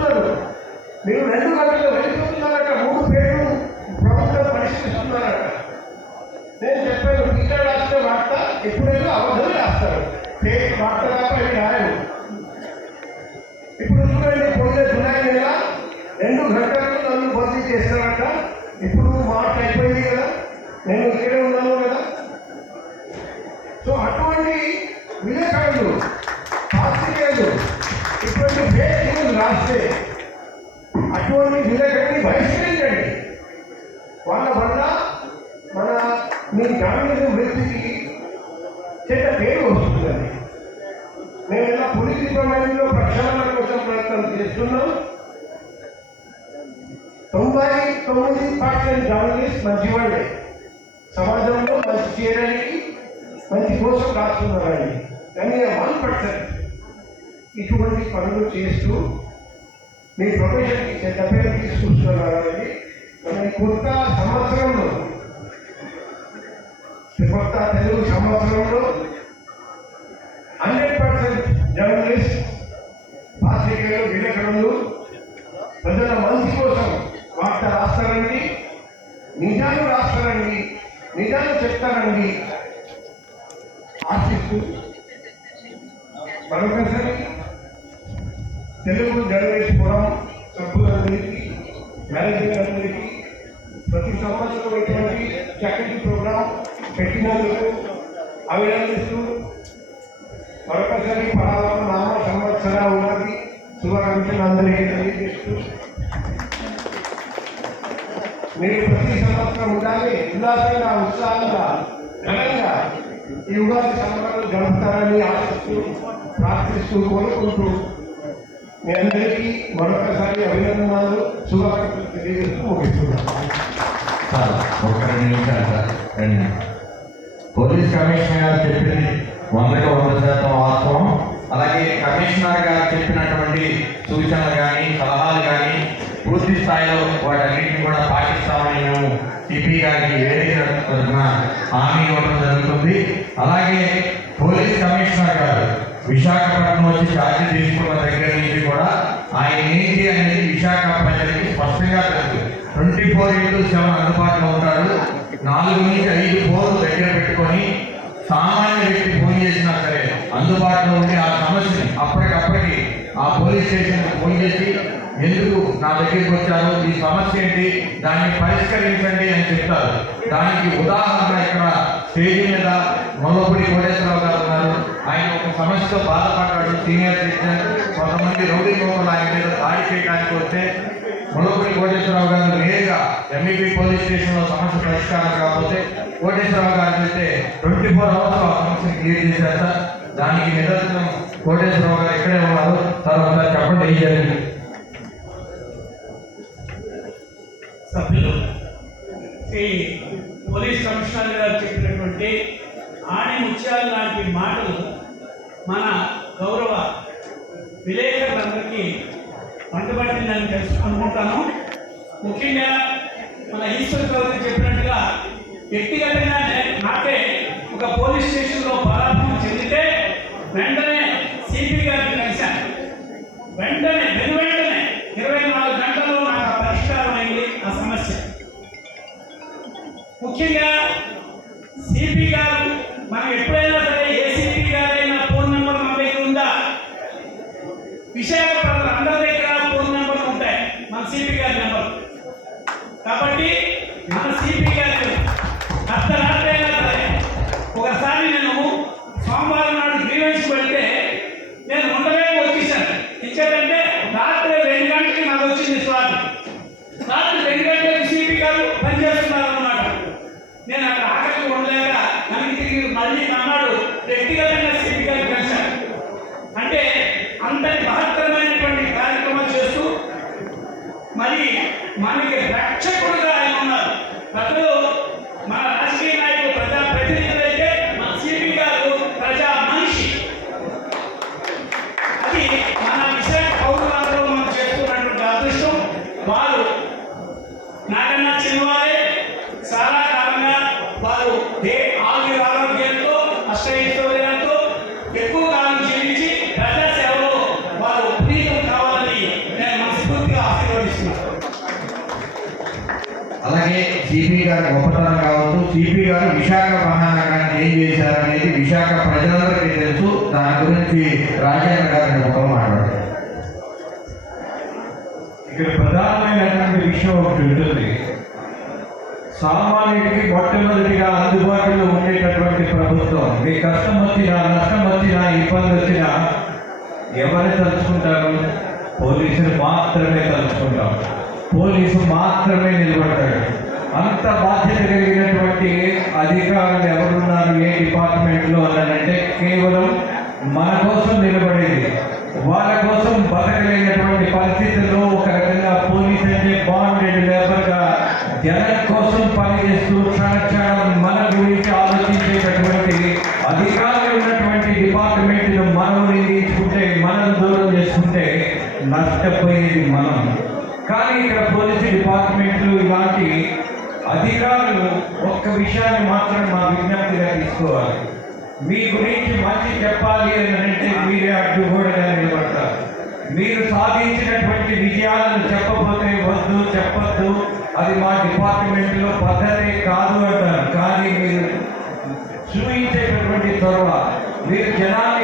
వస్తున్నారు. మీరు 2 గంటలు వెళ్ళిపోతున్నారట, 3 పేర్లు ప్రభుత్వం పరిష్కరిస్తున్నారట. నేను చెప్పాను, ఇక్కడ రాస్తే వార్త ఎప్పుడైనా అబద్ధం రాస్తారు, ఫేక్ వార్త తప్ప ఇవి రాయరు. ఇప్పుడు చూడండి, పోయిన జూలై నెల 2 గంటలకు నన్ను బదిలీ చేస్తారట. ఇప్పుడు మార్చ్ అయిపోయింది కదా, నేను ఇక్కడే ఉన్నాను కదా. సో అటువంటి విలేకరులు, పాత్రికేయులు ఇటువంటి ఫేక్ న్యూస్ రాస్తే అటువంటి విలేకరుని బహిష్కరించండి. వాళ్ళ వల్ల మీ జర్నలిజం వృత్తికి చెడ్డ పేరు వస్తుందని మేము ఇలా పొలిటికల్ డొమైన్లో ప్రక్షాళన కోసం ప్రయత్నం చేస్తున్నాం. 99% జర్నలిస్ట్ మంచివాళ్ళే, సమాజంలో మంచి చేయడానికి మంచి కోసం రాస్తున్నారండి. కానీ 1% ఇటువంటి పనులు చేస్తూ మీ ప్రొఫెషన్కి చెడ్డ పేరు తీసుకొస్తున్నారని మన కొత్త సంవత్సరంలో, కొత్త తెలుగు సంవత్సరంలో 100% జర్నలిస్ట్, పాత్రికేయులు, విలేకరులు ప్రజల మంచి కోసం వార్త రాస్తారండి, నిజాలు రాస్తారండి, నిజాలు చెప్తారండి ఆశిస్తూ మరొకసారి తెలుగు జర్నలిస్ట్ ఫోరం సభ్యులందరికీ, మేనేజింగ్ అందరికీ ప్రతి సంవత్సరం ఇటువంటి చక్కటి ప్రోగ్రాం పెట్టినందుకు అభినందిస్తూ మరొకసారి పరామ నామ సంవత్సర ఉన్నది శుభాకాంక్షలు అందరికీ తెలియజేస్తూ, మీరు ప్రతి సంవత్సరం ఉండాలి ఉల్లాసంగా, ఉత్సాహంగా, ఘనంగా ఈ ఉగాది సంబరాలు జరుపుతారని ఆశిస్తూ, ప్రార్థిస్తూ, కోరుకుంటూ మీ అందరికీ మరొకసారి అభినందనలు, శుభాకాంక్షలు తెలియజేస్తూ ముగిస్తున్నాను. ఒక 2 నిమిషాలు సార్. పోలీస్ కమిషనర్ గారు చెప్పింది 100% వాస్తవం. అలాగే కమిషనర్ గారు చెప్పినటువంటి సూచనలు కానీ, సలహాలు కానీ పూర్తి స్థాయిలో వాటన్నింటినీ కూడా పాటిస్తామని మేము సిపి గారికి వేదిక తరఫున హామీ ఇవ్వడం జరుగుతుంది. అలాగే పోలీస్ కమిషనర్ గారు విశాఖపట్నం వచ్చి ఛార్జీ తీసుకున్న దగ్గర నుంచి కూడా ఆయన ఏంటి అనేది విశాఖ ప్రజలకి స్పష్టంగా తెలుసు. 24/7 అందుబాటులో ఉంటాడు. 4 నుంచి 5 ఫోన్లు దగ్గర పెట్టుకొని సామాన్య వ్యక్తి ఫోన్ చేసినా సరే అందుబాటులో ఉండి ఆ సమస్యని అప్పటికప్పటికి ఆ పోలీస్ స్టేషన్కి ఫోన్ చేసి ఎందుకు నా దగ్గరికి వచ్చారు, ఈ సమస్య ఏంటి, దాన్ని పరిష్కరించండి అని చెప్తారు. దానికి ఉదాహరణ ఇక్కడ స్టేజ్ మీద మొలపూడి కోటేశ్వరరావు గారు ఉన్నారు. ఆయన ఒక సమస్యతో బాధపడ్డాడు, సీనియర్ సిటిజన్. కొంతమంది రౌడీ కోటలు ఆయన మీద దాడి చేయడానికి వస్తే మొలపూడి కోటేశ్వరరావు గారు నేరుగా ఎంఈపీ పోలీస్ స్టేషన్లో సమస్య పరిష్కారం కాకపోతే కోటేశ్వరరావు గారు వెళ్తే 24 అవర్స్ ఆ సమస్యను క్లియర్ చేశారు సార్. దానికి నిదర్శనం కోటేశ్వరరావు గారు ఇక్కడే ఉన్నారు సార్. ఒకసారి చెప్పండి ఏం జరిగింది. సభ్యులు శ్రీ పోలీస్ కమిషనర్ గారు చెప్పినటువంటి ఆణిముత్యాలు లాంటి మాటలు మన గౌరవ విలేకరులందరికీ పంటబట్టిందని అనుకుంటాను. ముఖ్యంగా మన ఈశ్వర్ చౌదరి చెప్పినట్టుగా వ్యక్తిగతంగా నాకే ఒక పోలీస్ స్టేషన్లో పరాభవం చెందితే వెంటనే సిపి గారిని కలిశాను. వెంటనే 24 గంటల్లో నాకు పరిష్కారం అయింది ఆ సమస్య. ముఖ్యంగా సిపి గారు మనం ఎప్పుడైనా సరే ఏసీపీ గారైనా ఫోన్ నెంబర్ మన దగ్గర ఉందా? విశాఖపట్నం అందరి దగ్గర ఫోన్ నెంబర్లు ఉంటాయి, మన సిపి గారి నెంబర్. కాబట్టి మన సిపి గారికి అర్ధరాత్రి అయినా సరే ఒకసారి నేను సోమవారం నాడు గ్రీవెన్స్ పెడితే నేను ఉండలేక వచ్చేసాను. ఇచ్చేదంటే రాత్రి 2 గంటలకి నాకు వచ్చింది స్వామి. రాత్రి 2 గంటలకి సిపి గారు పనిచేస్తున్నారు అన్నమాట. నేను అక్కడ ఆకలికి ఉండలేక మనకి తిరిగి మళ్ళీ అన్నాడు వ్యక్తిగతంగా సిపి గారు కలిశాను. అంటే అంతటి మహత్తరమైనటువంటి కార్యక్రమాలు చేస్తూ మరి మనకి రక్షకుడుగా ఆయన ఉన్నారు. ప్రజలు మన రాజకీయ నాయకులు ప్రజా ప్రతినిధులు అయితే మన సిపి గారు ప్రజా మనిషి. అది మన విశాఖ పౌరులందరూ మనం చేస్తున్నటువంటి అదృష్టం. వారు నాకన్నా చిన్నవారే, చాలా కాలంగా వారు ఆరోగ్యంతో అష్టైశ్వర్యాలతో ఎక్కువ కాలం జీవించి ప్రజాసేవలో వారు ప్రీతం కావాలని నేను అలాగే సిపి గారి గొప్పతనం కావచ్చు, సిపి గారు విశాఖ మహానగరాన్ని ఏం చేశారు అనేది విశాఖ ప్రజలందరికీ తెలుసు. దాని గురించి రాజేంద్ర గారిని ఒకరు మాట్లాడారు. ఇక్కడ ప్రధానమైనటువంటి విషయం ఒకటి ఉంటుంది. సామాన్యుడికి మొట్టమొదటిగా అందుబాటులో ఉండేటటువంటి ప్రభుత్వం. మీ కష్టం వచ్చినా, నష్టం వచ్చినా, ఇబ్బంది వచ్చినా ఎవరిని తలుచుకుంటారు? పోలీసులు మాత్రమే తలుచుకుంటాం. పోలీసు మాత్రమే నిలబడతాడు. అంత బాధ్యత కలిగినటువంటి అధికారులు ఎవరున్నారు ఏ డిపార్ట్మెంట్లో అనంటే కేవలం మన కోసం నిలబడేది. వాళ్ళ కోసం బతకలేనటువంటి పరిస్థితుల్లో ఒక రకంగా పోలీస్ అంటే బాండెడ్ లేబర్గా జనం కోసం పనిచేస్తూ క్షణక్షణం మన గురించి ఆలోచించేటటువంటి అధికారులు ఉన్నటువంటి డిపార్ట్మెంట్ను మనం నిందించుకుంటే, మనం దూరం చేసుకుంటే నష్టపోయేది మనం. కానీ ఇక్కడ పోలీసు డిపార్ట్మెంట్లు ఇలాంటి అధికారులు ఒక్క విషయాన్ని మాత్రం మా విజ్ఞప్తిగా తీసుకోవాలి. మీ గురించి మంచి చెప్పాలి అని అంటే మీరే అడ్డుగోడగా నిలబడతారు. మీరు సాధించినటువంటి విజయాలను చెప్పకపోతే వద్దు, చెప్పొద్దు, అది మా డిపార్ట్మెంట్లో పద్ధతి కాదు అంటారు. కానీ మీరు చూపించేటటువంటి చొరవ, మీరు జనాన్ని